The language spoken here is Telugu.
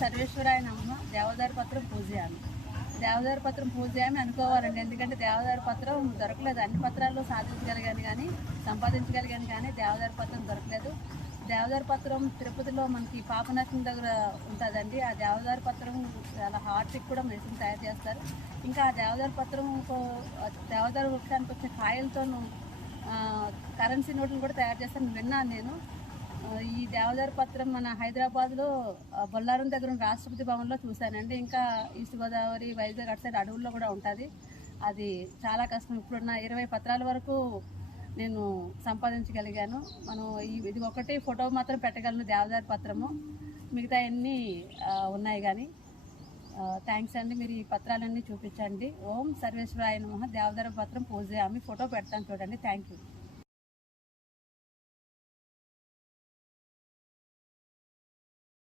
సర్వేశ్వరాయ నమః దేవదారు పత్రం పూజయామి. దేవదారు పత్రం పూజయామి అనుకోవాలండి, ఎందుకంటే దేవదారు పత్రం దొరకలేదు. అన్ని పత్రాల్లో సాధించగలిగాను కానీ, సంపాదించగలిగాను కానీ దేవదారు పత్రం దొరకలేదు. దేవదారు పత్రం తిరుపతిలో మనకి పాపనాశనం దగ్గర ఉంటుందండి. ఆ దేవదారు పత్రం చాలా హార్ట్కి కూడా మెడిసిన్ తయారు చేస్తారు. ఇంకా ఆ దేవదారు పత్రం దేవదారు వృక్షానికి వచ్చే కాయలతోనూ కరెన్సీ నోట్లు కూడా తయారు చేస్తాను విన్నాను నేను. ఈ దేవదారు పత్రం మన హైదరాబాద్లో బొల్లారం దగ్గర ఉన్న రాష్ట్రపతి భవన్లో చూశానండి. ఇంకా ఈస్ట్ గోదావరి, వైజాగ్ అటు సైడ్ అడవుల్లో కూడా ఉంటుంది. అది చాలా కష్టం. ఇప్పుడున్న 20 పత్రాల వరకు నేను సంపాదించగలిగాను. మనం ఇది ఒకటి ఫోటో మాత్రం పెట్టగలను దేవదారు పత్రము, మిగతా అన్నీ ఉన్నాయి. కానీ థ్యాంక్స్ అండి, మీరు ఈ పత్రాలన్నీ చూపించండి. ఓం సర్వేశ్వరాయ నమః దేవదారు పత్రం పూజయామి. ఫోటో పెడతాను చూడండి. Thank you.